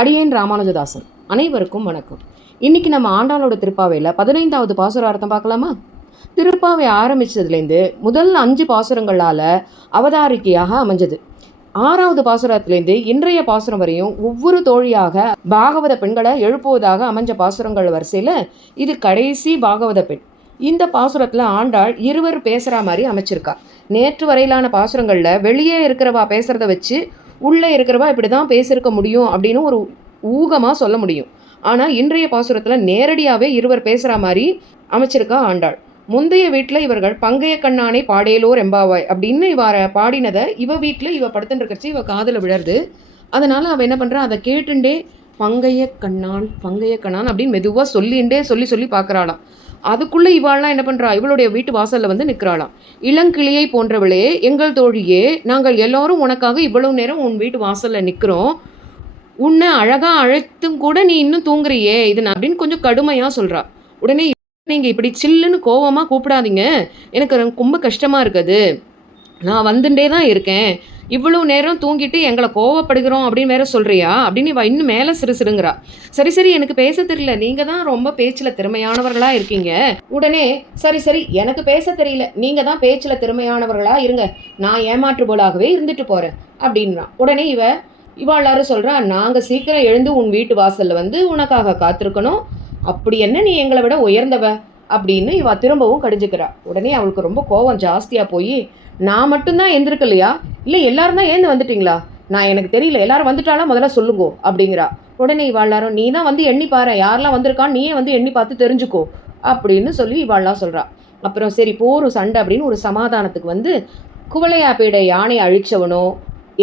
அடியேன் ராமானுஜதாசன். அனைவருக்கும் வணக்கம். இன்னைக்கு நம்ம ஆண்டாளோட திருப்பாவையில் 15வது பாசுர அர்த்தம் பார்க்கலாமா? திருப்பாவை ஆரம்பிச்சதுலேருந்து முதல் 5 பாசுரங்களால் அவதாரிக்கையாக அமைஞ்சது. 6வது பாசுரத்துலேருந்து இன்றைய பாசுரம் வரையும் ஒவ்வொரு தோழியாக பாகவத பெண்களை எழுப்புவதாக அமைஞ்ச பாசுரங்கள் வரிசையில் இது கடைசி பாகவத பெண். இந்த பாசுரத்தில் ஆண்டாள் இருவர் பேசுகிற மாதிரி அமைச்சிருக்கா. நேற்று வரையிலான பாசுரங்களில் வெளியே இருக்கிறவா பேசுகிறத வச்சு உள்ளே இருக்கிறவா இப்படி தான் பேசியிருக்க முடியும் அப்படின்னு ஒரு ஊகமாக சொல்ல முடியும். ஆனால் இன்றைய பாசுரத்தில் நேரடியாகவே இருவர் பேசுகிற மாதிரி அமைச்சிருக்கா ஆண்டாள். முந்தைய வீட்டில் இவர்கள் பங்கைய கண்ணானை பாடேலோர் எம்பாவாய் அப்படின்னு இவரை பாடினதை இவ வீட்டில் இவ படுத்துட்டு இருக்கச்சு இவ காதில் விழருது. அதனால் அவள் என்ன பண்ணுறா, அதை கேட்டுண்டே பங்கைய கண்ணான் அப்படின்னு மெதுவாக சொல்லி பார்க்குறாளாம். அதுக்குள்ளே இவாள்லாம் என்ன பண்ணுறா, இவளுடைய வீட்டு வாசலில் வந்து நிற்கிறாளாம். இளங்கிளியை போன்றவளே, எங்கள் தோழியே, நாங்கள் எல்லோரும் உனக்காக இவ்வளவு நேரம் உன் வீட்டு வாசலில் நிற்கிறோம். உன்னை அழகாக அழைத்தும் கூட நீ இன்னும் தூங்குறியே இது அப்படின்னு கொஞ்சம் கடுமையாக சொல்கிறா. உடனே நீங்கள் இப்படி சில்லுன்னு கோவமாக கூப்பிடாதீங்க, எனக்கு ரொம்ப கஷ்டமாக இருக்குது, நான் வந்துட்டே தான் இருக்கேன், இவ்வளோ நேரம் தூங்கிட்டு எங்களை கோவப்படுகிறோம் அப்படின்னு வேற சொல்கிறியா அப்படின்னு இவ இன்னும் மேலே சிறுங்கிறா. சரி எனக்கு பேச தெரியல, நீங்கள் தான் ரொம்ப பேச்சில் திறமையானவர்களாக இருக்கீங்க. உடனே சரி எனக்கு பேச தெரியல, நீங்கள் தான் பேச்சில் திறமையானவர்களாக இருங்க, நான் ஏமாற்று போலாகவே இருந்துட்டு போகிறேன் அப்படின்னா. உடனே இவாளாரும் சொல்கிறா, நாங்கள் சீக்கிரம் எழுந்து உன் வீட்டு வாசலில் வந்து உனக்காக காத்திருக்கணும், அப்படி என்ன நீ எங்களை விட உயர்ந்தவ அப்படின்னு இவ திரும்பவும் கடிஞ்சுக்கிறா. உடனே அவளுக்கு ரொம்ப கோபம் ஜாஸ்தியாக போய், நான் மட்டும்தான் எழுந்திருக்கலையா, இல்லை எல்லாரும் தான் ஏந்து வந்துட்டீங்களா, நான் எனக்கு தெரியல, எல்லாரும் வந்துட்டாலும் முதல்ல சொல்லுங்கோ அப்படிங்கிறா. உடனே இவாளாரும், நீ தான் வந்து எண்ணி பாரு, யாரெல்லாம் வந்திருக்கான்னு நீயே வந்து எண்ணி பார்த்து தெரிஞ்சுக்கோ அப்படின்னு சொல்லி இவாள்லாம் சொல்கிறா. அப்புறம் சரி போரும் சண்டை அப்படின்னு ஒரு சமாதானத்துக்கு வந்து குவளையாப்பேடை யானை அழிச்சவனோ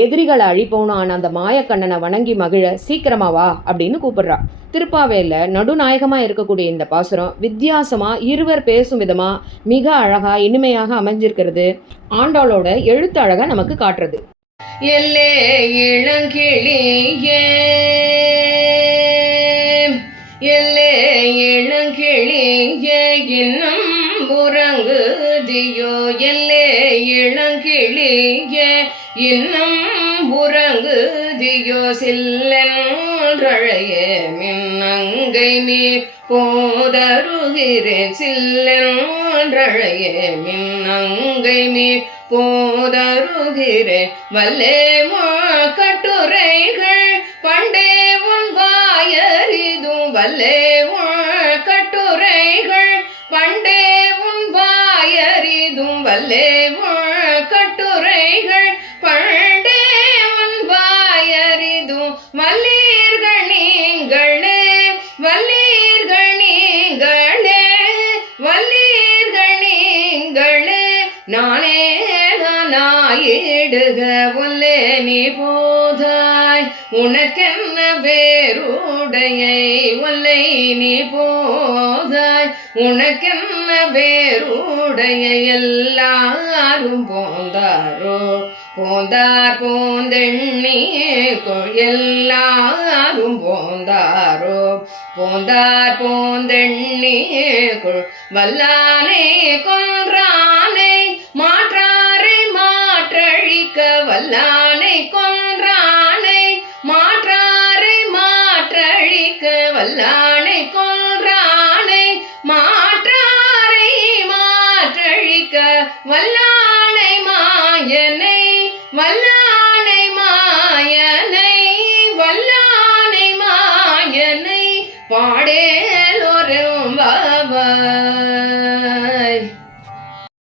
எதிரிகளை அழிப்பவனோ ஆன அந்த மாயக்கண்ணனை வணங்கி மகிழ சீக்கிரமா வா அப்படின்னு கூப்பிடுறா. திருப்பாவையில் நடுநாயகமாக இருக்கக்கூடிய இந்த பாசுரம் வித்தியாசமாக இருவர் பேசும் விதமாக மிக அழகா இனிமையாக அமைஞ்சிருக்கிறது. ஆண்டாளோட எழுத்து அழகா நமக்கு காட்டுறது. எல்லே இளங்கிளியே, எல்லே இளங்கிளியே, இன்னும் உறங்குதியோ, எல்லே இளங்கிளியே, இன்னும் உறங்குதியோ, சில்லென்றழையே மின்னங்கை நீர் போதருகிறேன், சில்லென்றழையே மின்னங்கை நீர் போதருகிறேன், வல்லே கட்டுரைகள் பண்டே உன் வாயறிதும், வல்லே கட்டுரைகள் பண்டே உன் வாயறிதும், வல்லே கட்டுரைகள் பண்டே உன் வாயறிதும், வல்லீர்கள் நீங்களே, வல்லீர்கள் நீங்களே, வல்லீர்கள் நீங்களே, நானே நாயிடுக ஒல்லே நீ போதாய், உனக்கென்ன வேறுடையை ஒல்லை நீ போதாய், உனக்கென்ன வேறுடையை, எல்லாரும் போந்தாரோ போந்தார் போந்தெண்ணீக்குள், எல்லாரும் போந்தாரோ போந்தார் போந்தெண்ணீக்குள், வல்லானை கொன்றானை மாற்றாரை மாற்றழிக்க, வல்லானை கொன்றானை மாற்றாரை மாற்றழிக்க, வல்லானை கொன்றானை மாற்றாரை மாற்றழிக்க, வல்லானை மாயனை வல்லானை மாயனை வல்லானை மாயனை பாடே